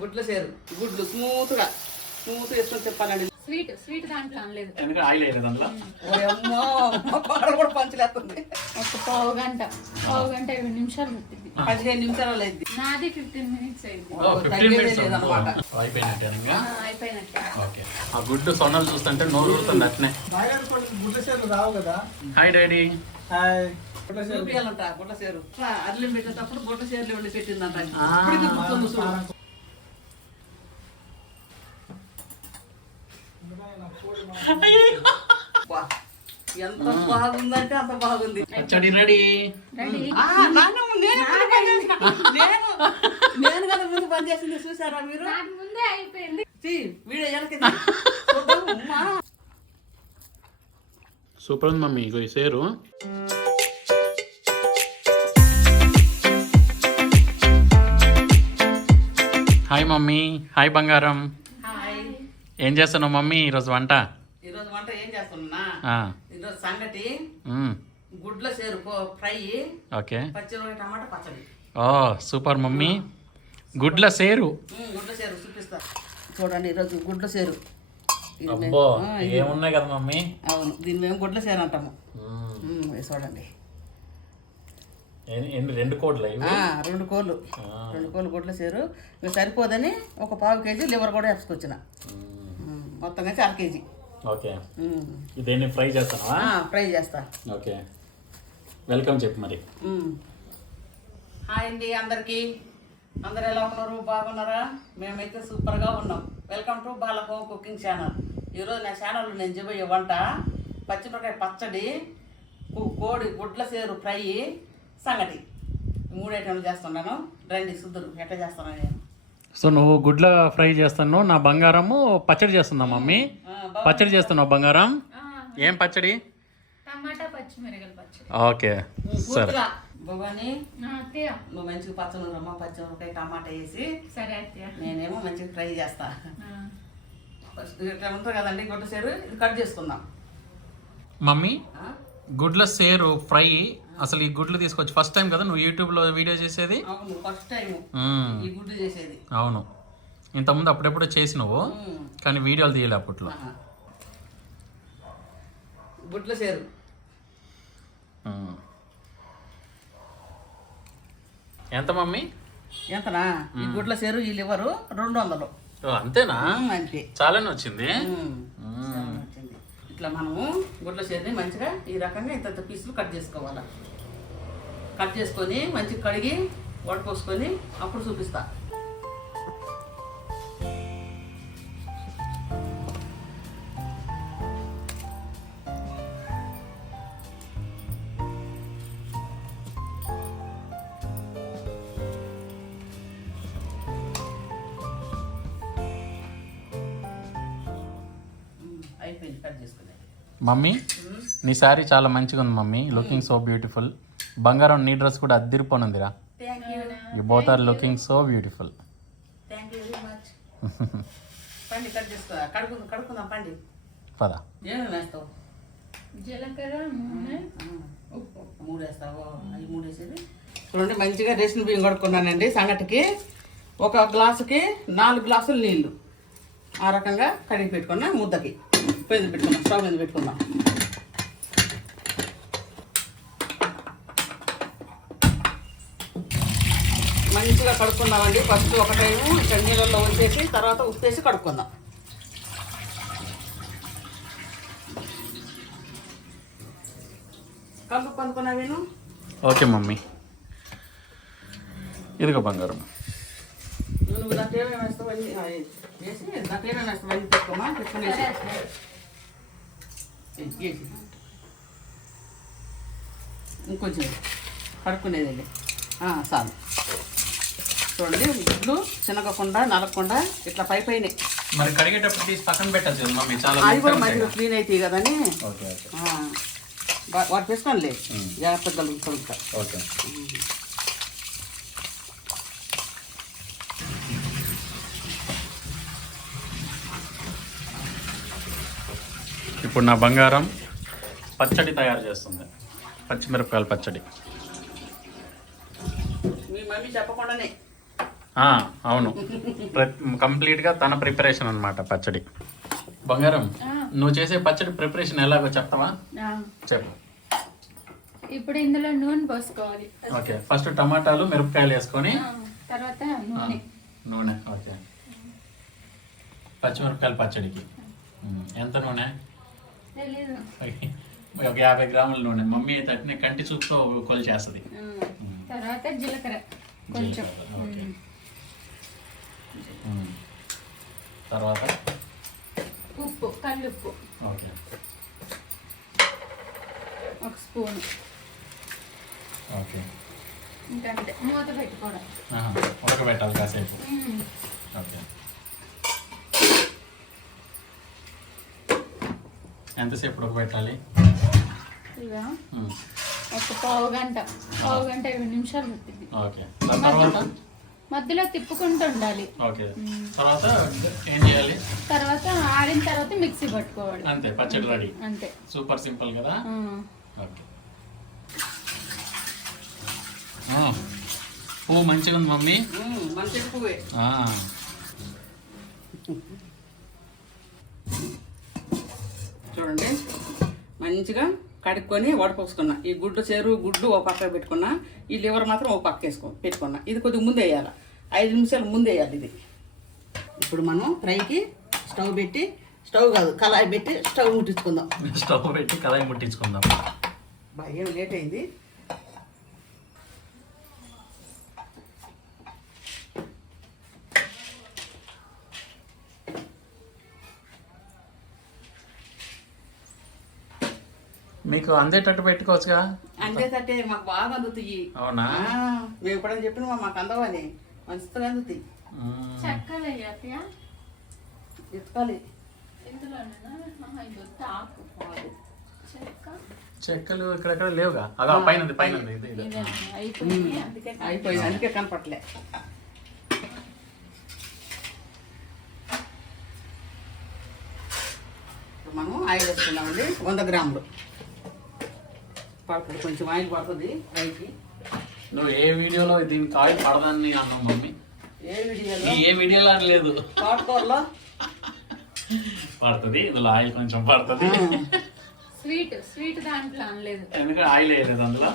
గుడ్ల సేరు గుడ్లు స్మూత్గా వేసుకొని చెప్పాలండి. స్వీట్ దాంట్లో అనలేదు, ఎందుకంటే ఆయిల్ వేయలేదు దాంట్లో. కూడా పంచలేస్తుంది. ఒక పావు గంట 20 నిమిషాలు పెట్టింది. 15 నిమిషాలు అయింది. నాది 15 మినిట్స్ అయింది. 15 minutes అయిపోయినట్టే. అయిపోయినట్టే. ఓకే. ఆ గుడ్డు సొన్నలు చూస్తుంటే నోరు ఊరుతుంది అట్నే. గుడ్ల సేరు రావు కదా. Hi daddy. హాయ్. చూపియాలంట గుడ్ల సేరు. అర్లి పెట్టేటప్పుడు గుడ్ల సేర్లు వండి పెట్టిందంట. ఎంత బాగుందంటే అంత బాగుంది. పచ్చడి రెడీ. నేను కదా ముందు పని చేసింది చూసారా మీరు? ముందే అయిపోయింది. వీడియో సూపర్ ఉంది మమ్మీ. ఇగో ఈ సేరు. Hi mummy. హాయ్ బంగారం. ఏం చేస్తున్నావు మమ్మీ ఈరోజు వంట? ఈరోజు వంట ఏం చేస్తున్నా? ఈరోజు సంగటి, గుడ్ల సేరు ఫ్రై, ఓకే, పచ్చిమిరపకాయ టమాటా పచ్చడి. ఓ సూపర్ మమ్మీ. గుడ్ల సేరు. గుడ్ల సేరు చూపిస్తా చూడండి. ఈరోజు గుడ్ల సేరు. ఏమున్నాయి కదా మమ్మీ? అవును, దీన్ని మేము గుడ్ల సేరు అంటాము. చూడండి, 2 కోళ్ళు. 2 కోళ్ళు. 2 కోళ్ళు గుడ్ల సేరు. ఇవి సరిపోదని ఒక పావు కేజీ లివర్ కూడా వేసుకొచ్చిన. మొత్తం కలిసి 1/2 కేజీ. ఓకే. ఇదేంటి ఫ్రై చేస్తావా? ఫ్రై చేస్తా. ఓకే, వెల్కమ్ చెప్పు మరి. హాయ్ అండి అందరికి. అందరు ఎలా ఉన్నారు? బాగున్నారా? మేమైతే సూపర్గా ఉన్నాం. Welcome to Bala home cooking channel. ఈరోజు నా ఛానల్లో నేను చేయబోయే వంట పచ్చిమిరపకాయ పచ్చడి, కోడి గుడ్ల సేరు ఫ్రై, సంగటి. 3 ఐటెంలు చేస్తున్నాను. రండి సుద్దురు ఎట్లా చేస్తాను నేను. సో నువ్వు గుడ్ల ఫ్రై చేస్తున్నావు, నా బంగారము పచ్చడి చేస్తున్నావు మమ్మీ. పచ్చడి చేస్తున్నావు బంగారం. ఏం పచ్చడి? టమాటా పచ్చిమిరపకాయల పచ్చడి. ఓకే సరే. భవాని నువ్వు మంచిగా పచ్చనూరమ్మ, పచ్చిమిరపకాయ టమాటా వేసి. సరే అత్తయ్య. నేనేమో మంచిగా ఫ్రై చేస్తా. ఫస్ట్ ఇట్లా ఉంటుంది కదండి గుడ్ల సేరు. ఇది కట్ చేసుకుందాం మమ్మీ. గుడ్ల సేరు ఫ్రై. అసలు ఈ గుడ్లు తీసుకొచ్చి ఫస్ట్ టైం కదా నువ్వు యూట్యూబ్లో వీడియో చేసేది? అవును, ఫస్ట్ టైం ఈ గుడ్లు చేసేది. అవును, ఇంతకుముందు అప్పుడెప్పుడో చేసి నువ్వు, కానీ వీడియోలు తీయలే అప్పట్లో. గుడ్ల సేరు ఎంత మమ్మీ? ఎంతనా? ఈ గుడ్ల సేరు ఈ లివరు 200. అంతేనా? అంతే, చాలానే వచ్చింది. ఇట్లా మనము గుడ్ల సేరుని మంచిగా ఈ రకంగా ఇంత పీసులు కట్ చేసుకోవాలి. కట్ చేసుకొని మంచిగా కడిగి వడపోసుకొని అప్పుడు చూపిస్తా. అయిపోయింది కట్ చేసుకుని. మమ్మీ నీ శారీ చాలా మంచిగా ఉంది మమ్మీ. Looking so beautiful. బంగారం నీ డ్రెస్ కూడా అద్దిరిపోనుందిరా. You both are looking so beautiful. Thank you very much. పండి కట్ చేసుకో. కడుక్కుందాం పండి. పద. ఏమేమి వేస్తావు? జీలకర్ర, ఉప్పు 3 వేస్తావు. అవి 3 వేసేది. చూడండి, మంచిగా రేషన్ బియ్యం కడుక్కున్నానండి. సంగటికి ఒక గ్లాసుకి 4 గ్లాసులు నీళ్లు. ఆ రకంగా కడిగి పెట్టుకున్నా. ముద్దకి పొయ్యి పెట్టుకున్నాం, స్టవ్ మీద పెట్టుకుందాం. మంచిగా కడుక్కుందామండి. ఫస్ట్ ఒక టైము ఇక్కడ నీళ్ళల్లో వచ్చేసి తర్వాత ఉప్పేసి కడుక్కుందాం. కలుపు అనుకున్నావేను? Okay mummy. ఇదిగో బంగారం. నువ్వు దాంట్లో ఏమేమి వేస్తావు అన్నీ వేసి దాంట్లో ఏమేమి వేస్తావు అన్నీ పెట్టుకోమా. పెట్టుకునేసి ఇంకొంచెం కడుక్కునేది చాలు. చూడండి, గుడ్లు చిన్నగకుండా నలగకుండా ఇట్లా పైనే. మరి కడిగేటప్పుడు తీసి పక్కన పెట్టచ్చు మమ్మీ. చాలా అవి కూడా మంచిగా క్లీన్ అవుతాయి కదని వాటి వేసుకోండి. జాగ్రత్తగా కలుగుతా. ఓకే. ఇప్పుడు నా బంగారం పచ్చడి తయారు చేస్తుంది. పచ్చిమిరపకాయల పచ్చడి. మీ మమ్మీ చెప్పకుండానే అవును, కంప్లీట్ గా తన ప్రిపరేషన్ అన్నమాట పచ్చడి. బంగారం, నువ్వు చేసే పచ్చడి ప్రిపరేషన్ ఎలాగో చెప్తావా? చెప్పు. ఇప్పుడు ఇందులో నూనె పోసుకోవాలి. ఓకే, ఫస్ట్ టమాటాలు మిరపకాయలు వేసుకొని తర్వాత నూనె. నూనె. ఓకే, పచ్చిమిరపకాయల పచ్చడికి ఎంత నూనె? తెలీదు. ఒక 50 గ్రాముల నూనె. మమ్మీ తట్టిన కంటి చూపుతో కొలిచేస్తుంది. తర్వాత జీలకర్ర కొంచెం. ఓకే. తర్వాత ఉప్పు, కల్లుప్పు ఓకే, 1 స్పూన్. ఓకే, ఇంకంతే, మూత పెట్టుకోవడం. ఉడకబెట్టాలి కాసేపు. ఓకే, ఎంతసేపు ఉడకబెట్టాలి? ఇవా ఒక పావు గంట 20 నిమిషాలు పెట్టింది. ఓకే, దాని తర్వాత మధ్యలో తిప్పుకుంటూ ఉండాలి. ఓకే, తర్వాత ఏం చేయాలి? తర్వాత ఆడిన తర్వాత మిక్సీ పట్టుకోవాలి. అంతే, పచ్చడి రెడీ. అంతే, సూపర్ సింపుల్ కదా. ఓకే, పువ్వు మంచిగా ఉంది మమ్మీ. మంచి పువ్వే. చూడండి, మంచిగా కడుక్కొని వడపోసుకున్నా. ఈ గుడ్లు ఒక పక్క పెట్టుకున్నా, ఈ లివర్ మాత్రం ఒక పక్క పెట్టుకున్నా. ఇది కొద్దిగా ముందు వేయాలి, 5 నిమిషాలు ముందు వేయాలి ఇది. ఇప్పుడు మనం ఫ్రైకి స్టవ్ కాదు కళాయి పెట్టి స్టవ్ ముట్టించుకుందాం. స్టవ్ పెట్టి కళాయి ముట్టించుకుందాం. బాగా లేట్ అయింది. మీకు అందేటట్టు పెట్టుకోవచ్చుగా. అందేటట్టే మాకు బాగా అందుతాయి. అవునా? మేము ఎప్పుడైనా చెప్పిన మాకు అందవని మంచిగా అందుతాయి. చెక్కలు ఎత్తుకోవాలి. చెక్కలు ఇక్కడెక్కడ లేవుగా. అలా పైన అయిపోయింది, అందుకే కనపట్లే. మనం ఆయిల్ వేసుకున్నామండి. 100 గ్రాములు పడుతుంది, కొంచెం ఆయిల్ పడుతుంది ఫ్రైకి. నువ్వు ఏ వీడియోలో దీనికి ఆయిల్ పడదాన్ని అన్నావు మమ్మీ? ఏ వీడియోలో లేదు. తోటకూరలో పడుతుంది, ఇందులో ఆయిల్ కొంచెం పడుతుంది. స్వీట్ దాంట్లో అనలేదు, ఎందుకంటే ఆయిల్ వేయలేదు అందులో.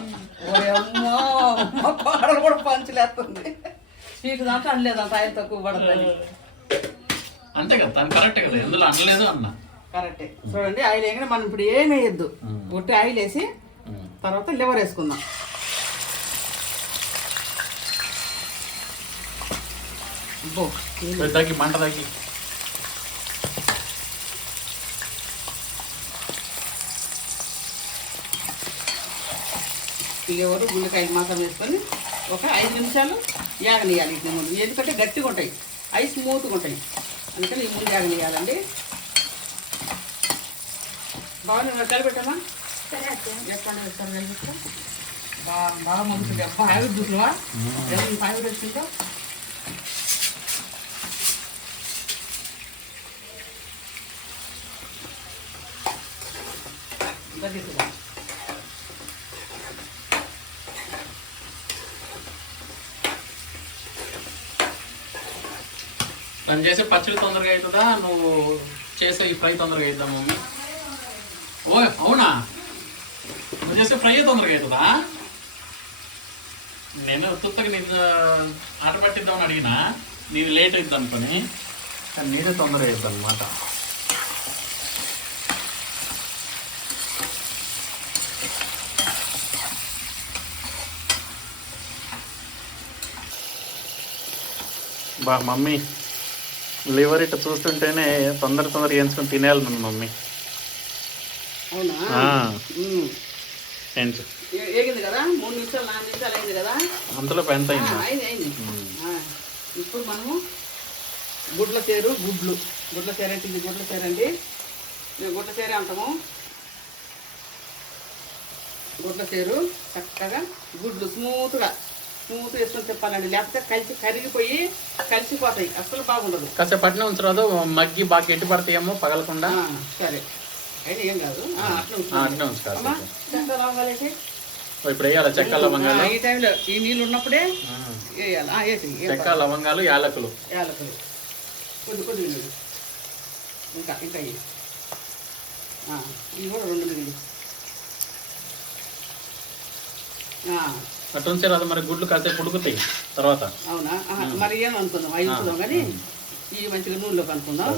పాడలు కూడా పంచులేస్తుంది. స్వీట్ దాంట్లో అనలేదు, అంత ఆయిల్ తక్కువ పడుతుంది. అంతే కదా, తను కరెక్టే కదా, ఎందులో అనలేదు అన్న. కరెక్టే. చూడండి, ఆయిల్ వేయగానే మనం ఇప్పుడు ఏం వేయద్దు, ఒట్టి ఆయిల్ వేసి తర్వాత లివర్ వేసుకుందాం. తగ్గి మంట తగ్గి. లివరు గుండెకాయలు మాత్రం వేసుకొని ఒక 5 నిమిషాలు యాగనియాలి ఇట్లా ముందు. ఎందుకంటే గట్టిగా ఉంటాయి, అవి స్మూత్గా ఉంటాయి, అందుకని ఈ ముందు యాగనియాలండి. బాగా కలిపెట్టామా? చెప్పండి, వేస్తాను కలిపిస్తా. బాగా మగ్గుతుంది. ఆవిరి చూసువా, ఆవిరి వచ్చిందో. తను చేసే పచ్చడి తొందరగా అవుతుందా, నువ్వు చేసే ఈ ఫ్రై తొందరగా అవుతుందా మమ్మీ? ఓ అవునా, నువ్వు చేసే ఫ్రై తొందరగా అవుతుందా? నేను తుత్తకి నీకు ఆట పట్టిద్దామని అడిగినా, నీది లేట్ అవుతుంది అనుకొని, కానీ నీదే తొందరగా అవుతుంది అనమాట. బా మమ్మీ, లివర్ ఇట్లా చూస్తుంటేనే తొందరగా ఎంచుకొని తినేయాలి మన మమ్మీ. ఏగింది కదా, 3 నిమిషాలు 4 నిమిషాలు అయింది కదా, అంతలో ఎంత అయింది? అయింది. ఇప్పుడు మనము గుడ్ల చేరు అంటే ఇది గుడ్ల చేరు అండి. మేము గుడ్ల చేరే అంటాము. గుడ్ల చేరు చక్కగా గుడ్లు స్మూత్గా వేసుకొని తిప్పాలండి, లేకపోతే కలిసిపోతాయి, అసలు బాగుండదు. కాసేపు పట్టిన ఉంచరాదు, మగ్గి బాగా గట్టి పడతాయేమో పగలకుండా. సరే, అయితే ఏం కాదు, అట్లా ఉంచుతారు. చెక్క లవంగాలు ఇప్పుడు వేయాలి, చెక్క లవంగాలు. ఈ టైంలో ఈ నీళ్ళు ఉన్నప్పుడే వేయాలి వేసి చెక్క లవంగాలు యాలకులు యాలకులు కొద్ది మిగిలి ఇంకా ఇవి ఇవి కూడా 2 మిగిలి అట్టుంచారు అది మరి గుడ్లు కాసేపు ఉడుకుతాయి తర్వాత. అవునా మరి ఏమనుకుందాం అవి అనుకుందాం కానీ ఇవి మంచిగా నూనెలోకి అనుకుందాం.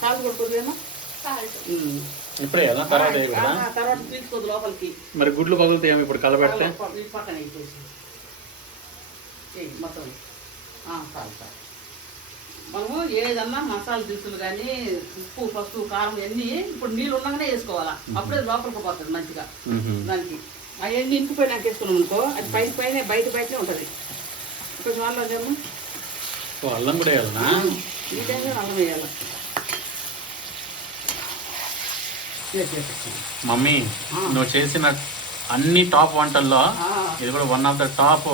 సాల్ట్ కొడుకుందేమో ఇప్పుడే కదా తర్వాత తర్వాత తీసుకోదు లోపలికి. మరి గుడ్లు పగులుతాయేమో ఇప్పుడు కలబెడితే పక్కన మొత్తం చాలు. మనము ఏదన్నా మసాలా దినుసులు కానీ ఉప్పు పసుపు కారం అన్నీ ఇప్పుడు నీళ్ళు ఉండగానే వేసుకోవాలా, అప్పుడే లోపలికి పోతుంది మంచిగా. దానికి అవన్నీ ఇంకిపోయినాక వేసుకున్నాం అనుకో అది పైన బయటనే ఉంటుంది. కొంచెం అల్లం లేము, అల్లం కూడా వేయాలనా? ఈ టైంలో అల్లం వేయాలి. మమ్మీ నువ్వు చేసిన అన్ని టాప్ వంటల్లో ఇది కూడా one of the top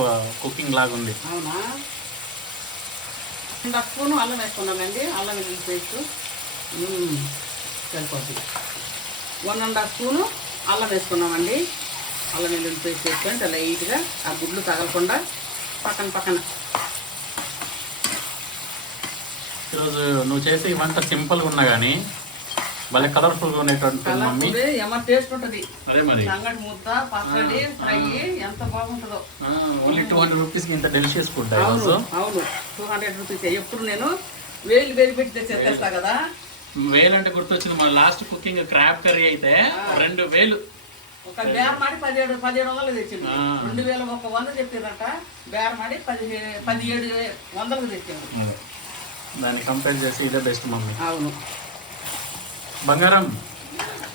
cooking లాగా ఉంది. అవునా? 1 స్పూన్ అల్లం వేసుకున్నామండి. అల్లం వెల్లుల్లి పేస్ట్ సరిపోతుంది. 1½ స్పూను అల్లం వేసుకున్నామండి. అల్లం వెల్లుల్లి పేస్ట్ వేసుకొని లైట్గా ఆ గుడ్లు తగలకుండా పక్కన. ఈరోజు నువ్వు చేసే ఈ వంట సింపుల్గా ఉన్నా కానీ భలే కలర్ఫుల్గా ఉండేటువంటి మమ్మీ. ఏమో టేస్ట్ ఉంటుంది. అరే మరి సంగటి ముద్ద పచ్చడి ఫ్రై ఎంత బాగుంటుందో. ఓన్లీ 200 రూపీస్కి ఇంత డెలిషియస్ ఫుడ్. అవును 200 రూపీస్. ఎప్పుడు నేను వేలు పెట్టి తెచ్చేస్తా కదా. వేలంటే గుర్తొచ్చింది, మన లాస్ట్ కుకింగ్ క్రాబ్ కర్రీ అయితే 2000 ఒక బేరమాడి 1700 తెచ్చింది. 2100 చెప్పారట. బేరమాడి 1700 తెచ్చాను. దాన్ని కంపేర్ చేసి ఇదే బెస్ట్ మమ్మీ. అవును. బంగారం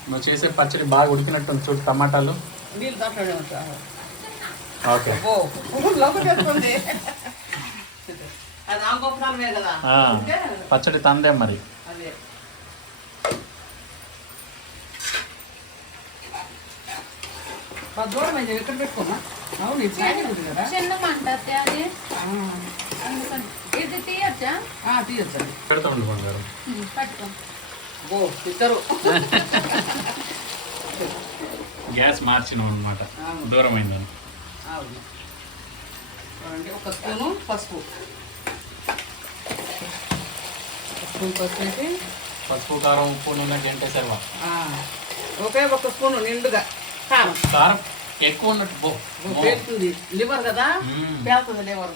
నువ్వు చేసే పచ్చడి బాగా ఉడికినట్టు చూడు. టమాటాలు నీళ్ళు దాంట్లోనే ఉంటారు. ఓకే చేస్తుంది అది ఆ గొప్పతనమే కదా. పచ్చడి తందే మరి. అదే దూరం అయితే ఎక్కడ పెట్టుకోమా. అవును ఇది కదా చిన్న మంట అది ఇది తీయచ్చా? తీయచ్చండి. పెడతా ఉండు బంగారం. పట్టుకో. ఇద్దరు గ్యాస్ మార్చినావు అనమాట, దూరం అయిందని. ఒక స్పూను పసుపు వేసి పసుపు కారం ఉప్పు నూనె గంటేసావా? ఒకే ఒక స్పూను నిండుగా కారం ఎక్కువ ఉన్నట్టు పేలుతుంది. లివర్ కదా, పేలుతుంది లివర్.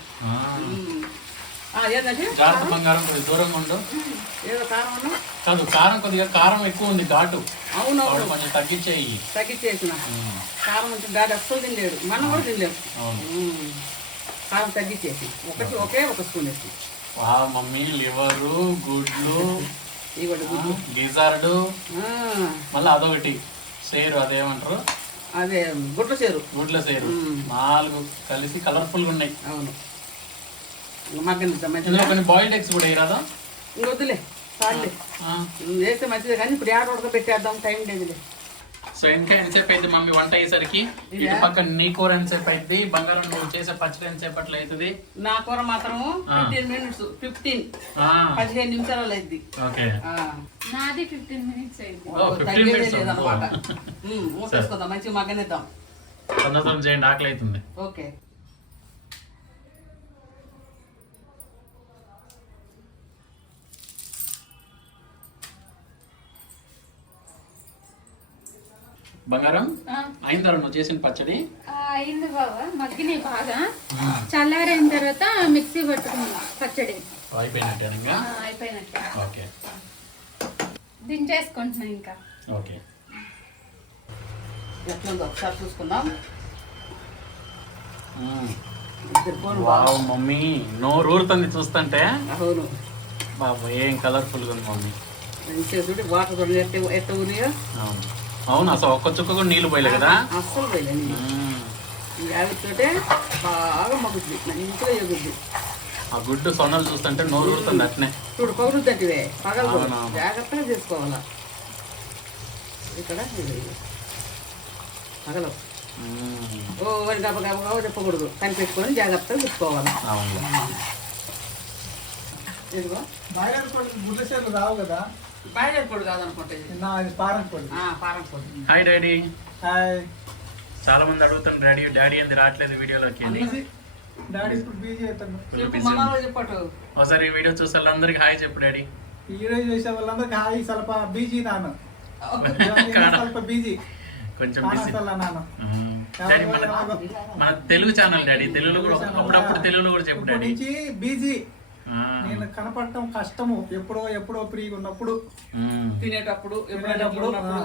ఏంటంటే జాగ్రత్త బంగారం, కొద్దిగా దూరంగా ఉండు. ఏదో కారం అన్నా కాదు, కారం కొద్దిగా కారం ఎక్కువ ఉంది ఘాటు. అవును కొంచెం తగ్గించేయి. తగ్గించేసిన కారం కొంచెం ఘాటు అస్సలు తినలేడు, మనం కూడా తినలేము. కారం తగ్గించేసి ఒకే ఒక స్పూన్ వేసి. మమ్మీ లివరు గుడ్లు ఇవ్వండి గుడ్లు గిజార్డు మళ్ళీ అదొకటి సేరు, అదేమంటారు అదే గుడ్ల సేరు. 4 కలిసి కలర్ఫుల్గా ఉన్నాయి. అవును మగ్గనిద్దాం ఇందులో మంచిగా. కొన్ని బాయిల్డ్ ఎగ్స్ కూడా వేయరాదా? వద్దులే చాలులే, వేస్తే మంచిదే కానీ ఇప్పుడు ఏడ ఉడకబెట్టేద్దాం, టైం లేదులే. సో ఇంకా ఎంతసేపు అయింది మమ్మీ వంట అయ్యేసరికి? ఇటు పక్క నీ కూర ఎంతసేపు అయింది? బంగారం నువ్వు చేసే పచ్చడి ఎంతసేపట్లో అవుతుంది? నా కూర మాత్రము 15 minutes 15 నిమిషాలు అయింది. ఓకే, నాది 15 minutes అయింది. లేదన్నమాట. మూసేసుకుందాం, మంచిగా మగ్గనిద్దాం. తొందరగా చేయండి, ఆకలి అవుతుంది. ఓకే. బంగారం అయిందా నువ్వు చేసిన పచ్చడి? అయింది బాబా, మగ్గినాయి బాగా. చల్లారైన తర్వాత మిక్సీ పట్టుకున్నాం పచ్చడి. అయిపోయినట్టేనా? అయిపోయినట్టే. ఓకే, దించేసుకుంటున్నా ఇంకా. ఓకే, ఎట్లుందో ఒకసారి చూసుకుందాం. వావ్ మమ్మీ, నోరు ఊరుతుంది చూస్తుంటే. అవును బాబు ఏం కలర్ఫుల్గా ఉంది మమ్మీ. మంచిగా వాటర్ కూడా ఎట్ట ఉన్నాయో. అవును అవును, అసలు ఒక్క చుక్క కూడా నీళ్ళు పోయలే కదా? అస్సలు పోయలేదు. ఈ ఆవిరితోటే బాగా మగ్గుద్ది, మంచిగా ఎగుద్ది. ఆ గుడ్డు సొన్నలు చూస్తుంటే నోరు ఊరుతుంది అట్నే. చూడు పగులుద్దంటివే, పగలు జాగ్రత్తగా చేసుకోవాలా. ఇక్కడ పగలు గబ గబ చెప్పకూడదు, కనిపెట్టుకొని జాగ్రత్తగా తిప్పుకోవాలి. ఇదిగో గుడ్లసేర్లు రావు కదా, బాయిలర్ పొడి కాదనుకుంటే పారం పొడి. పారం పొడి. Hi daddy. హాయ్. చాలా మంది అడుగుతారు డాడీ డాడీ ఏంది రావట్లేదు వీడియోలోకి అని. డాడీ ఇప్పుడు బీజీ అవుతాను. చెప్పు మనలో చెప్పటు. ఒకసారి ఈ వీడియో చూసే వాళ్ళందరికీ హాయ్ చెప్పు డాడీ. ఈ రోజు చేసే వాళ్ళందరికీ హాయి ಸ್ವಲ್ಪ బీజీ నాను ಸ್ವಲ್ಪ బీజీ కొంచెం బిజీ. కానసల నాను డాడీ మన తెలుగు ఛానల్ డాడీ, తెలుగులో కూడా అప్పుడప్పుడు తెలుగులో కూడా చెప్పు డాడీ. నుంచి బీజీ. నేను కనపడటం కష్టము. ఎప్పుడో ఫ్రీగా ఉన్నప్పుడు తినేటప్పుడు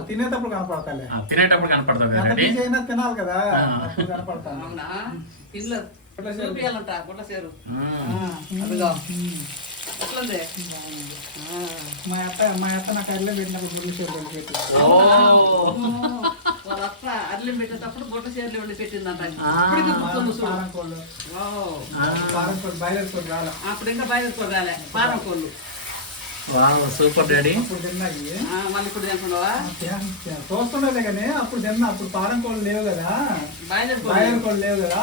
తినేటప్పుడు కనపడతాలే. తినేటప్పుడు కనపడతావు ఎంత డాడీ. బీజీ అయినా తినాలి కదా, అప్పుడు కనపడతాను. అవునా ఇల్లు చూపియాలంట గుడ్ల సేరు. అదిగో ఎట్లుంది? మా అత్త నాకు అల్లే పెట్టినప్పుడు గుడ్లు చేతులు పెట్టి వాళ్ళ అత్త అల్లి పెట్టేటప్పుడు గుడ్ల సేర్లు వండి పెట్టిందంట. ఇప్పటికీ గుర్తుంది చూడు. పారం కోళ్ళు బయలుదేరి కోళ్ళు రాలే. అప్పుడు ఇంకా బయలుదేరుకోగాలే పారం కోళ్ళు. Wow super daddy. అప్పుడు తిన్నాయి మళ్ళీ ఇప్పుడు తింటున్నావా? చూస్తుండలే కానీ అప్పుడు తిన్నా. అప్పుడు పారం కోళ్ళు లేవు కదా, బయలుదేరుకో. బాయిలర్ కోళ్ళు లేవు కదా.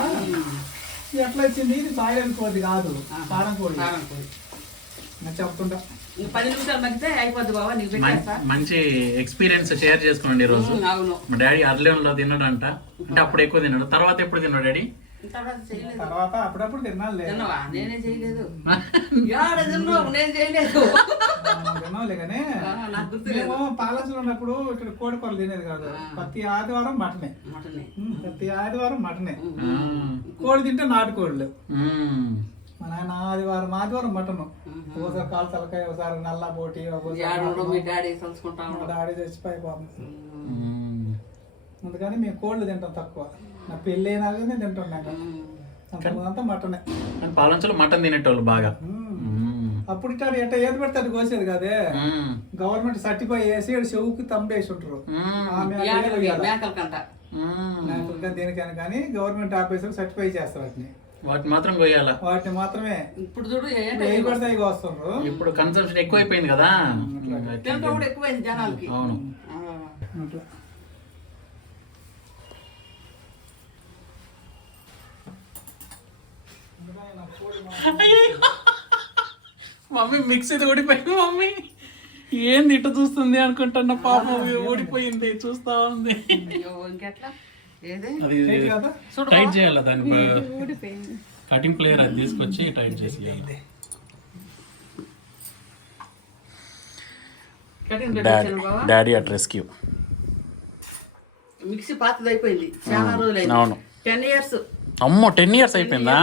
ఎట్లా వచ్చింది? ఇది బాయిలర్ కోడి కాదు, పారం కోడి. పారం కోళ్ళు చెప్తుంటా. 10 నిమిషాలు మగ్గితే అయిపోద్ది బాబా, నీకు పెట్టేస్తా. మంచి ఎక్స్పీరియన్స్ షేర్ చేసుకోండి ఈ రోజు. అవును. మా డాడీ అర్లేన్లో తిన్నాడంట, అంటే అప్పుడు ఎక్కువ తిన్నాడు. తర్వాత ఎప్పుడు తిన్నాడు డాడీ? తర్వాత చేయలేదు. తర్వాత అప్పుడప్పుడు తిన్నాలే. తిన్నావా? నేనే చేయలేదు. యాడ తిన్నావు? నేను చేయలేదు. తిన్నావులే కానీ నాకు గుర్తులేదు. మేము పాలసీలో ఉన్నప్పుడు ఇక్కడ కోడి కూరలు తినేది కాదు. ప్రతి ఆదివారం మటనే. మటనే. ప్రతి ఆదివారం మటనే. కోడి తింటే నాటుకోళ్ళు. మా నాయన ఆదివారం మటను. ఒకసారి కాలు తలకాయ, ఒకసారి నల్ల బోటి, యాడో మీ డాడీ తలుచుకుంటా మా డాడీ చచ్చిపోయి పాపం. అందుకని మేము కోళ్ళు తింటాం తక్కువ. నా పెళ్ళి అయినా కానీ తింటున్నాను. అంతా మటనే. పాలంచలో మటన్ తినేటోళ్ళు బాగా. అప్పుడు ఇట్లా ఎట్ట ఏది పెడితే అది కోసేది కాదే. గవర్నమెంట్ సర్టిఫై చేసి చెవుకి తంబేసి ఉంటారు. మేకలకంట దేనికైనా కానీ గవర్నమెంట్ ఆఫీసర్ సర్టిఫై చేస్తారు వాటిని. వాటిని మాత్రం కొయ్యాలా? వాటిని మాత్రమే. ఇప్పుడు చూడు ఏ పడితే ఇవి వస్తున్నారు. ఇప్పుడు కన్సంప్షన్ ఎక్కువైపోయింది కదా, తింటా కూడా ఎక్కువైంది జనాలకి. అవును. అట్లా మమ్మీ మిక్సీ ఓడిపోయింది. మమ్మీ ఏంది ఇట్ట చూస్తుంది అనుకుంటున్నా, పాపం ఓడిపోయింది చూస్తా ఉంది. అయ్యో ఇంకెట్లా? ఏది అది టైట్ చేయాలి, దాని కటింగ్ ప్లేయర్ అది తీసుకొచ్చి టైట్ చేసి డాడీ అట్ రెస్క్యూ. మిక్సీ పాతది అయిపోయింది, చాలా రోజులు అయింది. అవును 10 years. అమ్మో 10 years అయిపోయిందా?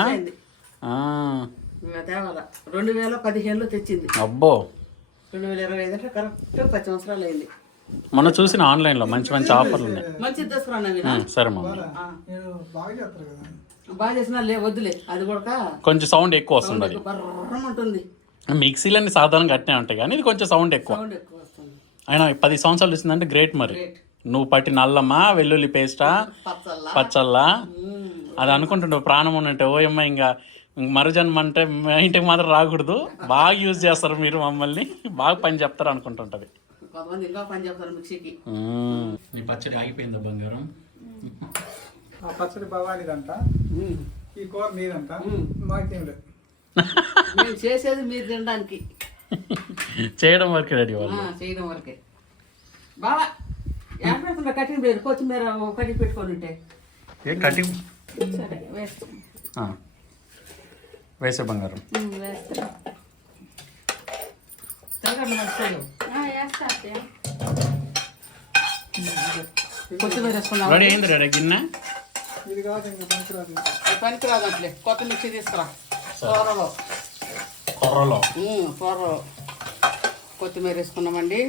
తేవాల 2015లో తెచ్చింది. అబ్బో 2025 అంటే కరెక్ట్ 10 సంవత్సరాలు అయింది. మనం చూసిన ఆన్లైన్ లో మంచి మంచి ఆఫర్లు ఉన్నాయి. మంచి తీసుకురా. సరే మమ్మీ. బాగా చేస్తారు కదా. బాగా చేసినా వద్దులే, అది కూడా కొంచెం సౌండ్ ఎక్కువ వస్తుంది. అది ఉంటుంది. మిక్సీలన్నీ సాధారణంగా అట్నే ఉంటాయి కానీ ఇది కొంచెం సౌండ్ ఎక్కువ. సౌండ్ ఎక్కువ వస్తుంది. అయినా 10 సంవత్సరాలు ఇస్తుందంటే గ్రేట్. మరి నువ్వు పట్టిన అల్లమ్మా, వెల్లుల్లి పేస్టా, పచ్చల్లా, అది అనుకుంటుంటావు ప్రాణం ఉన్నట్టే. ఓయమ్మ ఇంకా మరుజన్మ అంటే మా ఇంటికి మాత్రం రాకూడదు. బాగా యూజ్ చేస్తారు మీరు మమ్మల్ని, బాగా పని చెప్తారు అనుకుంటుంటది. కొంతమంది ఇంకా పని చెప్తారు మిక్సీకి. నీ పచ్చడి ఆగిపోయిందా బంగారం? ఆ పచ్చడి భవానిదంట, ఈ కూర నీదంట, మాకేం లేదు. మేము చేసేది మీరు తినడానికి, చేయడం వరకే రెడీ వాళ్ళు. చేయడం వరకే. బాగా ఏం పెడుతున్నా? కటింగ్ ప్లేయర్ కొత్తిమీర ఒకటి పెట్టుకొని ఉంటే కటింగ్ సరే వేస్తాం. వేసే బంగారం వేస్తా. తెల్లగడ్డలు మర్చిపోయావు. వేస్తా అత్తయ్య. కొత్తిమీర వేసుకున్నావు. రెడీ అయింది రెడీ గిన్నె. ఇది కాదు ఇంకా పనికిరాదు. పనికిరాదు అట్లే. కొత్త మిక్సీ తీసుకురా. కూరలో కొత్తిమీర వేసుకున్నామండి.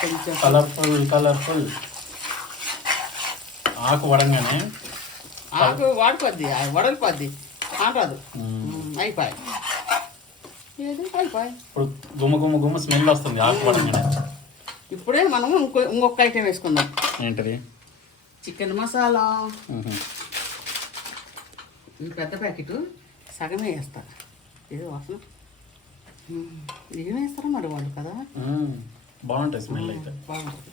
కొంచెం కలర్ఫుల్ ఆకు వడంగానే ఆకు వాడిపోద్ది, వడలిపోద్ది, ఆంటాదు. అయిపోయి ఇప్పుడు గుమ్మ స్మెల్ వస్తుంది ఆకు వడంగానే. ఇప్పుడే మనము ఇంకొక ఐటెం వేసుకుందాం. ఏంటది? చికెన్ మసాలా. ఈ పెద్ద ప్యాకెట్ సగమే వేస్తా. ఇది వాసన ఏం వేస్తారో మరి వాళ్ళు కదా. బాగుంటుంది స్మెల్ అయితే. బాగుంటుంది.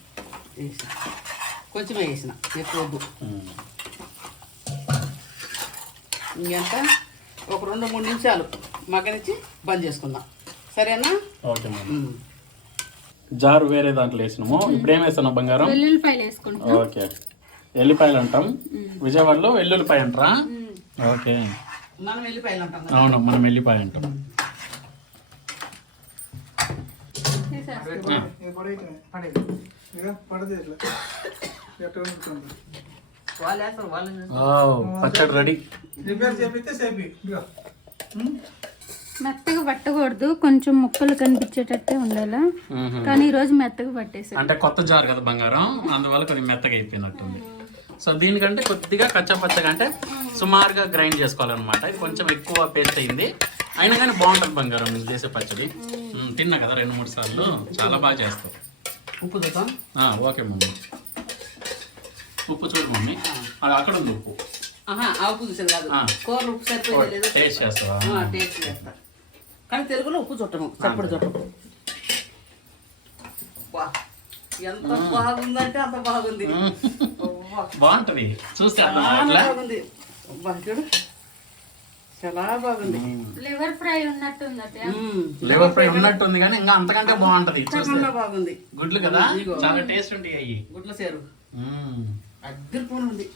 వేసిన కొంచెమే వేసిన, ఎక్కువ వద్దు. ఇంకెంత ఒక 2-3 నిమిషాలు మగ్గనిచ్చి బంద్ చేసుకుందాం. సరేనా? Okay madam. జారు వేరే దాంట్లో వేసినాము. ఇప్పుడు ఏం వేస్తున్నావు బంగారం? వెల్లుల్లిపాయలు వేసుకుంటాం. ఓకే. ఎల్లిపాయలు అంటాం, విజయవాడలో వెల్లుల్లిపాయ అంటారా? ఓకే, మనం వెళ్ళిపోయాలి అంటాం కదా. అవును మనం ఎల్లిపాయ అంటాం. ఇది పడేయటమే. ఇక పడదు ఇట్లా ఎట్లా ఉంటుంది. వాళ్ళు వేస్తారు, వాళ్ళు వేస్తారు. పచ్చడి రెడీ. రిపేర్ చేపిస్తే సేపి ఇక మెత్తగా పట్టకూడదు, కొంచెం ముక్కలు కనిపించేటట్టే ఉండాలా. కానీ ఈ రోజు మెత్తగా పట్టేసారు. అంటే కొత్త జార్ కదా బంగారం, అందువల్ల కొంచెం మెత్తగా అయిపోయినట్టుంది. సో దీనికంటే కొద్దిగా కచ్చపచ్చగా అంటే సుమారుగా గ్రైండ్ చేసుకోవాలన్నమాట. ఇది కొంచెం ఎక్కువ పేస్ట్ అయింది, అయినా కానీ బాగుంటుంది బంగారం నువ్వు చేసే పచ్చడి. తిన్నా కదా 2-3 సార్లు, చాలా బాగా చేస్తావు. ఉప్పు చూద్దాం. ఓకే మమ్మీ, ఉప్పు చూడు మమ్మీ, అది అక్కడ ఉంది ఉప్పు. ఆ ఉప్పు చూసేది కాదు, కూరలు ఉప్పు సరిపోయింది లేదు టేస్ట్ చేస్తావా? టేస్ట్ చేస్తా, కానీ తెలుగులో ఉప్పు చుట్టము, చప్పుడు చుట్టము. వా, ఎంత బాగుందంటే అంత బాగుంది. బాగుంటది చూస్తే చాలా బాగుంది. అబ్బా, చూడు చాలా బాగుంది. లివర్ ఫ్రై ఉన్నట్టుంది అత్తయ్య. లివర్ ఫ్రై ఉన్నట్టుంది కానీ ఇంకా అంతకంటే బాగుంటది. చూస్తే చాలా బాగుంది. గుడ్లు కదా, చాలా టేస్ట్ ఉంటాయి అయ్యి. గుడ్ల సేరు అద్దరిపోని ఉంది.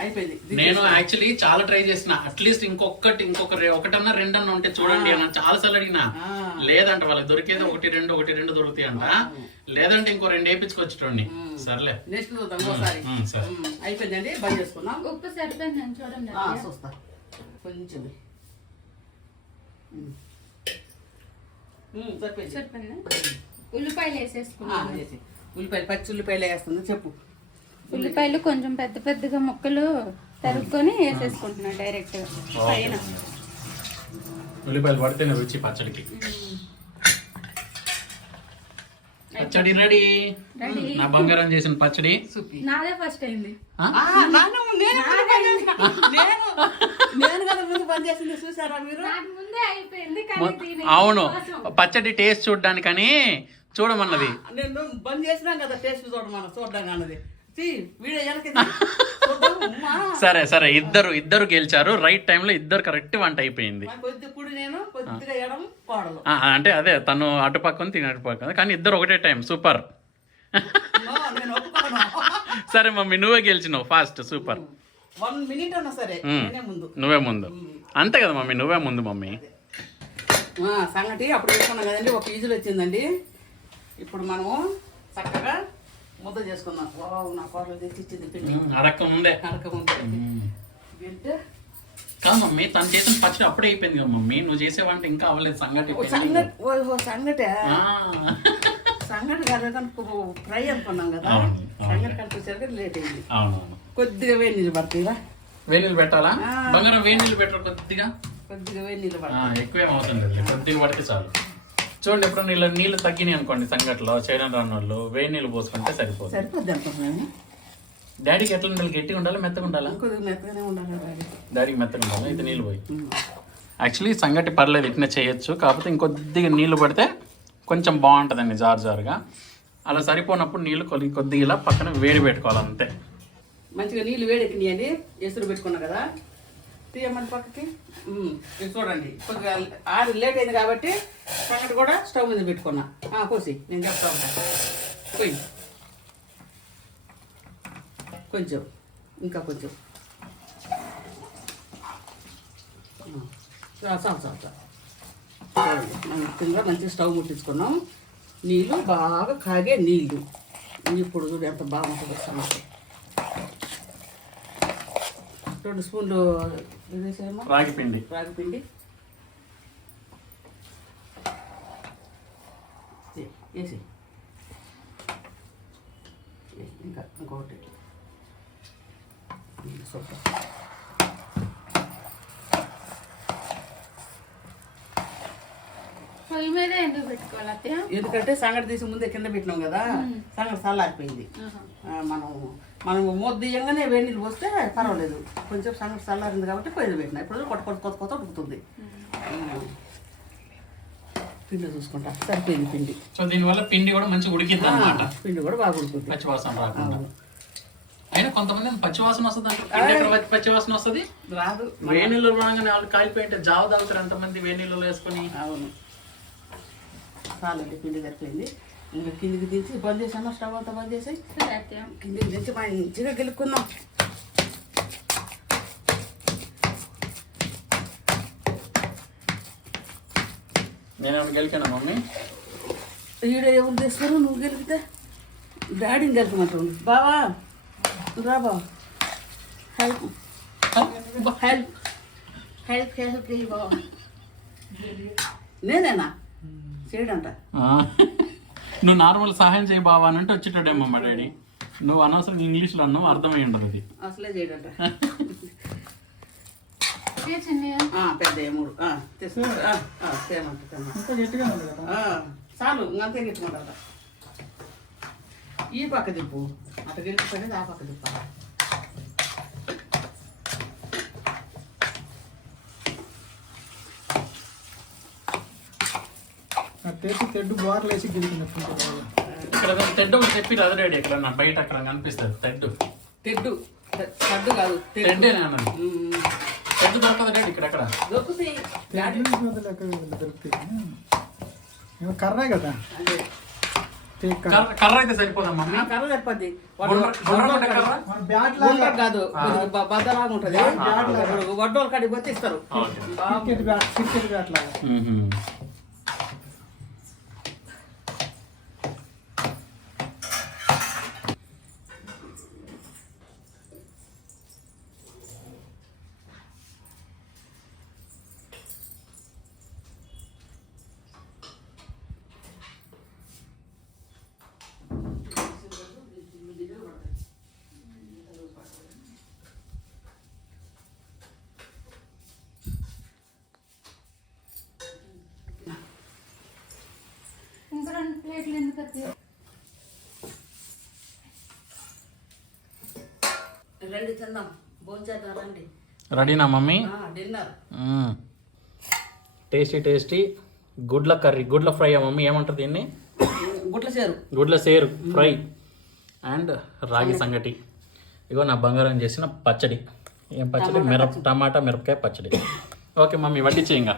అయిపోయింది. నేను యాక్చువల్లీ చాలా ట్రై చేసిన, అట్లీస్ట్ ఒకటన్నా రెండన్నా ఉంటే చూడండి అని చాలా సార్లు అడిగినా. లేదంట వాళ్ళకి దొరికేది 1-2 దొరుకుతాయి అంట, లేదంటే ఇంకో 2 వేయించుకొచ్చేటండి. సర్లే నెక్స్ట్ చూద్దాం ఒకసారి. అయిపోయిందండి, బంద్ చేసుకున్నాం. ఉప్పు సరిపోయిందని చూడండి. చూస్తా కొంచెం సరిపోయింది. సరిపోయిందా? ఉల్లిపాయలు వేసేసుకున్నాం. ఉల్లిపాయలు, పచ్చి ఉల్లిపాయలు వేస్తుంది. చెప్పు. ఉల్లిపాయలు కొంచెం పెద్ద పెద్దగా ముక్కలు తరుక్కొని వేసేసుకుంటున్నా డైరెక్ట్ పైన. ఉల్లిపాయలు పడితేనే రుచి పచ్చడికి. పచ్చడి రెడీ. నా బంగారం చేసిన పచ్చడి. నాదే ఫస్ట్ అయింది. నేను కదా ముందు బంద్ చేసింది, చూసారా మీరు? ముందే అయిపోయింది కానీ అవును, పచ్చడి టేస్ట్ చూడడానికని చూడమన్నది. నేను బంద్ చేసినాం కదా టేస్ట్ చూడడం అన్నది. సరే సరే, ఇద్దరు గెలిచారు. రైట్ టైంలో ఇద్దరు కరెక్ట్ వంట అయిపోయింది. అంటే అదే తను అటుపక్క తిని అటుపక్క, కానీ ఇద్దరు ఒకటే టైం. సూపర్. సరే మమ్మీ, నువ్వే గెలిచినావు ఫాస్ట్. సూపర్. 1 minute అన్నా సరే నువ్వే ముందు. అంతే కదా మమ్మీ, నువ్వే ముందు మమ్మీ. సంగటి అప్పుడు వేసుకున్నాం కదండి, 1 ఈజీలు వచ్చిందండి. ఇప్పుడు మనము చక్కగా ముద్ద చేసుకుందాం. నా కూరలు తెచ్చిచ్చింది పిండి అడక్క ముందే. కాదు మమ్మీ, తను చేసిన పచ్చడి అప్పుడే అయిపోయింది కదా మమ్మీ, నువ్వు చేసే వంట ఇంకా అవ్వలేదు. సంగటి సంగటి కాదు, ఫ్రై అనుకున్నాం కదా. సంగటి కనిపించారు లేట్ అయింది. అవునవును, కొద్దిగా వేడి నీళ్ళు పడతాయిరా. వేడి నీళ్ళు పెట్టాలా బంగారం? వేడి నీళ్ళు పెట్టాలి కొద్దిగా వేడి నీళ్ళు పడతాయి. ఎక్కువేం అవుతుంది, కొద్దిగా పడితే చాలు. చూడండి, ఎప్పుడు నీళ్ళు తగ్గినాయి అనుకోండి సంగట్లో చేయడం రాని వాళ్ళు, వేడి నీళ్ళు పోసుకుంటే సరిపోతుంది. సరిపోద్ది అనుకుంటున్నాను. డాడీకి ఎట్లా ఉండాలి? గట్టిగా ఉండాలా మెత్తగా ఉండాలా? కొద్దిగా మెత్తగానే ఉండాలి. డాడీకి మెత్తగా ఉండాలా? ఇది నీళ్ళు పోయి. యాక్చువల్లీ సంగటి పర్లేదు, ఇట్లా చేయొచ్చు. కాకపోతే ఇంకొద్దిగా నీళ్ళు పడితే కొంచెం బాగుంటుందండి, జారుగా. అలా సరిపోనప్పుడు నీళ్ళు కొద్దిగా ఇలా పక్కన వేడి పెట్టుకోవాలి అంతే. మంచిగా నీళ్ళు వేడెక్కినాయండి, ఎసురు పెట్టుకున్నా కదా. తీయమని పక్కకి. ఇది చూడండి, కొద్దిగా లేట్ అయింది కాబట్టి సంగటి కూడా స్టవ్ మీద పెట్టుకున్నా. కోసి నేను చెప్తా ఉంటాను. పోయి కొంచెం, ఇంకా కొంచెం మనం మంచిగా స్టవ్ ముట్టించుకున్నాం. నీళ్ళు బాగా కాగే నీళ్ళు. ఇప్పుడు చూడు ఎంత బాగుంటుంది సంగటి. 2 స్పూన్లు రాగి పిండి వేసి ఇంకా ఇంకొకటి సూపర్. పొయ్యి మీద ఎందుకు పెట్టుకోవాలి అత్తయ్య? ఎందుకంటే సంగటి తీసి ముందే కింద పెట్టినాం కదా, సంగటి చల్లారిపోయింది. మనం మొద్దియంగానే వేడి నీళ్ళు పోస్తే పర్వాలేదు. కొంచెం సంగటి చల్లారింది కాబట్టి పొయ్యి పెట్టినా. ఇప్పుడు కొత్త ఉడుకుతుంది. పిండి చూసుకుంటా సరిపోయింది పిండి. సో దీనివల్ల పిండి కూడా మంచిగా ఉడికిద్ది అన్నమాట. పిండి కూడా బాగా ఉడుకుతుంది, పచ్చివాసన రాకుండా. అయినా కొంతమంది పచ్చివాసన వస్తుంది అంటే పచ్చివాసన వస్తుంది రాదు. వేడి నీళ్ళు రాగానే వాళ్ళు కాలిపోయింటే జావ తాగుతారు ఎంతమంది వేడి నీళ్ళు వేసుకొని. అవును, చాలండి పిండి సరిపోయింది. ఇంకా కిందికి దించి బంద్ చేసాను, స్టవ్ అంతా బంద్ చేసి కిందికి దించి మంచిగా గెలుక్కుందాం. నేను ఏమైనా గెలికానా మమ్మీ? ఈడ ఎవరు తెస్తారు, నువ్వు గెలిపితే డాడీని గెలకమంటావు. బావా రా బావా, హెల్ప్ హెల్ప్ హెల్ప్ హెల్ప్ చేయి బావా. నేనేనా చేయడంట? నువ్వు నార్మల్ సహాయం చేయి బావా అని అంటే వచ్చేటాడేమో మా డాడీ. నువ్వు అనవసరంగా ఇంగ్లీష్లో అన్నావు, అర్థమై ఉండదు అది. అసలే చేయడంట. పెద్ద 3 తెస్తున్నా తేమంట. ఇంకా గట్టిగా ఉంది కదా. చాలు ఇంకంతే గెట్టుకుంటాట. ఈ పక్క దిప్పు, అటు గెలిచిపోయినది ఆ పక్క దిప్పు. తెచ్చి తెడ్డు బోర్లు వేసి గెలిచినట్టు ఇక్కడ తెడ్డు ఒకటి చెప్పి అదే డాడీ, ఇక్కడ నా బయట అక్కడ కనిపిస్తుంది తెడ్డు. తెడ్డు తెడ్డు కాదు, తెడ్డే నాన్న. తెడ్డు దొరకదు డాడీ ఇక్కడ అక్కడ. దొరుకుతాయి. దొరుకుతాయి. కర్రే కదా, అదే కర్ర అయితే సరిపోదా మమ్మీ? కర్ర చెప్పద్ది. బ్యాట్ కాదు, బద్దలాగా ఉంటుంది. వడ్డోలు కాడికి వచ్చి ఇస్తారు. క్రికెట్ బ్యాట్ లాగా. ఇంకా 2 ప్లేట్లు ఎందుకు? రండి తిందాం, భోంచేద్దాం రండి. రెడీనా మమ్మీ? డిన్నర్. టేస్టీ టేస్టీ గుడ్ల కర్రీ, గుడ్ల ఫ్రై మమ్మీ ఏమంటారు దీన్ని? గుట్ల చేరు. గుడ్ల సేరు ఫ్రై అండ్ రాగి సంగటి. ఇగో నా బంగారం చేసిన పచ్చడి. ఏం పచ్చడి? టమాటా మిరపకాయ పచ్చడి. ఓకే మమ్మీ వడ్డించే ఇంకా.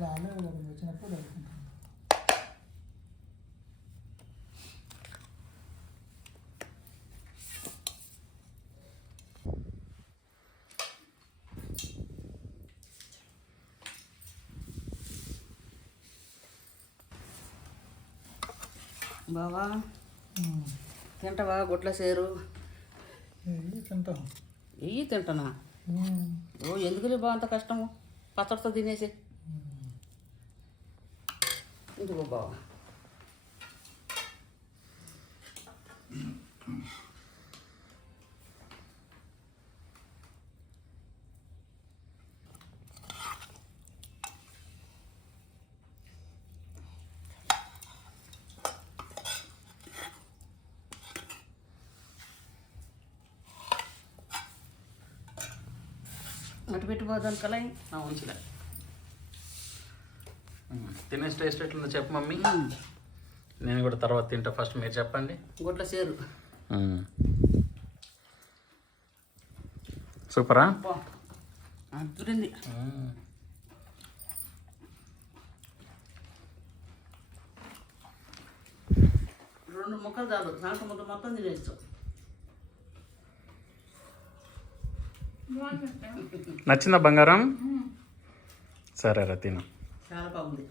రాలేదు కదా, వచ్చినప్పుడు జరుగుతుంది. బావా తింటావా గుట్ల సేరు? తింటాం. ఇవి తింటానా? ఓ ఎందుకులే బావ అంత కష్టము, పచ్చడితో తినేసి. ఇదిగో బావ. అటు పెట్టిపోదాను కలై ఉంచులే. తినేసి టేస్ట్ ఎట్లుందో చెప్పు మమ్మీ. నేను కూడా తర్వాత తింటా, ఫస్ట్ మీరు చెప్పండి. గుట్ల సేరు సూపరా? అద్దురింది. 2 ముక్కలు చాలు, సాయంత్రం ముద్ద మొత్తం తినేచ్చు. నచ్చిందా బంగారం? సరేరా తిను. చాలా బాగుంది.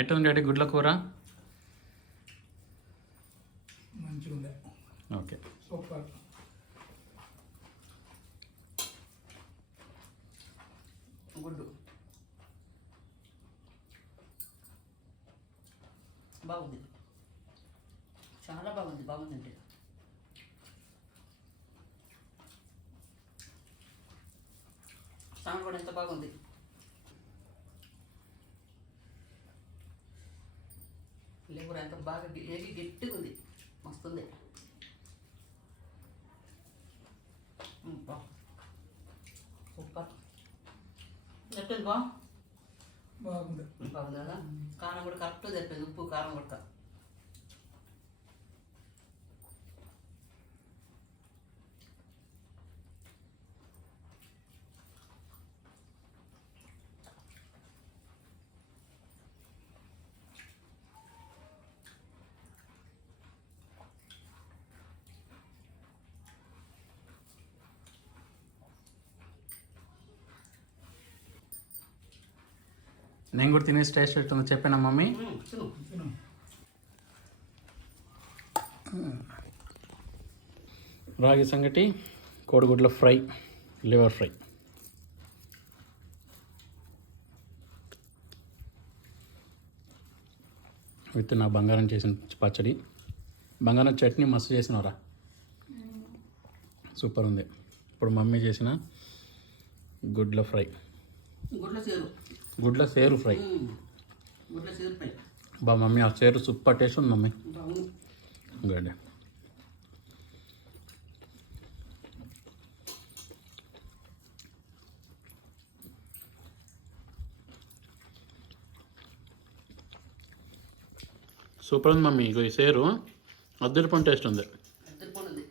ఎట్టుంది డాడీ గుడ్ల కూర? మంచిగా ఉంది. Okay super. బాగుంది, చాలా బాగుంది, బాగుందండి. సాంగ్ కూడా ఎంత బాగుంది. లేబర్ ఎంత బాగా ఏగి గట్టిగా ఉంది, మస్తుంది. సూపర్. ఎట్టుంది బా? బాగుంది. బాగుంది కదా. కారం కూడా కరెక్ట్ సరిపోయింది, ఉప్పు కారం కూడా. నేను కూడా తినేసి టేస్ట్ ఎట్టుందో చెప్పానా మమ్మీ? తిను. తిను. రాగి సంగటి, కోడిగుడ్ల ఫ్రై, లివర్ ఫ్రై. విత్ నా బంగారం చేసిన పచ్చడి, బంగారం చట్నీ మస్తు చేసినవరా, సూపర్ ఉంది. ఇప్పుడు మమ్మీ చేసిన గుడ్ల ఫ్రై, గుడ్ల సేరు. గుడ్ల సేరు ఫ్రై. గుడ్ల సేరు ఫ్రై బా మమ్మీ, ఆ సేరు సూపర్ టేస్ట్ ఉంది మమ్మీ. బాగుంది. గుడ్. సూపర్ ఉంది మమ్మీ. ఇగో ఈ సేరు అద్దరిపండు టేస్ట్ ఉంది. అద్దరిపోయింది.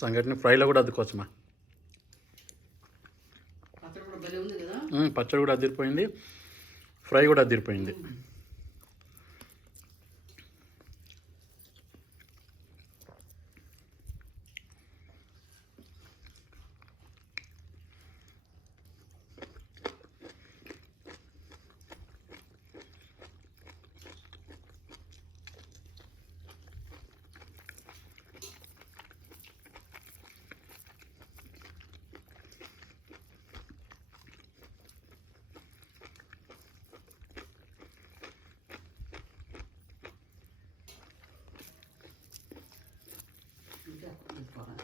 సంగటిని ఫ్రైలో కూడా అద్దుకోవచ్చుమా. పచ్చడి కూడా భలే ఉంది కదా. పచ్చడి కూడా అదిరిపోయింది, ఫ్రై కూడా అదిరిపోయింది. ఇంకా తీసుకోవాలి.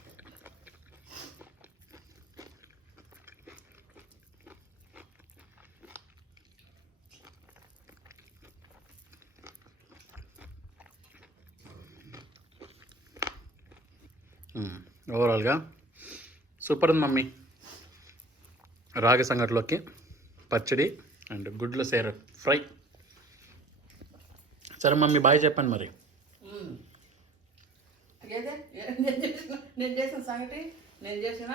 ఓవరాల్గా సూపర్ ఉంది మమ్మీ. రాగి సంగటిలోకి పచ్చడి అండ్ గుడ్ల సేర ఫ్రై. సరే మమ్మీ, బాయ్ చెప్పండి మరి. అదే నేను చేసిన సంగటి, నేను చేసిన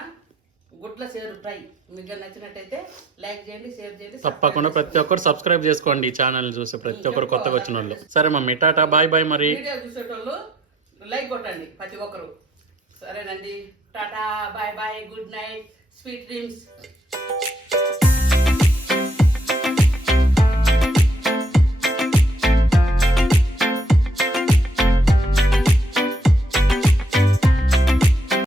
గుడ్ల సేరు ఫ్రై మీకు నచ్చినట్టయితే లైక్ చేయండి, షేర్ చేయండి. తప్పకుండా ప్రతి ఒక్కరు సబ్స్క్రైబ్ చేసుకోండి ఈ ఛానల్ చూసి ప్రతి ఒక్కరు కొత్తగా వచ్చిన వాళ్ళు. సరే మమ్మీ, టాటా బాయ్ బాయ్. మరి వీడియో చూసేటోళ్ళు లైక్ కొట్టండి ప్రతి ఒక్కరు. సరేనండి, tata bye bye, good night, sweet dreams.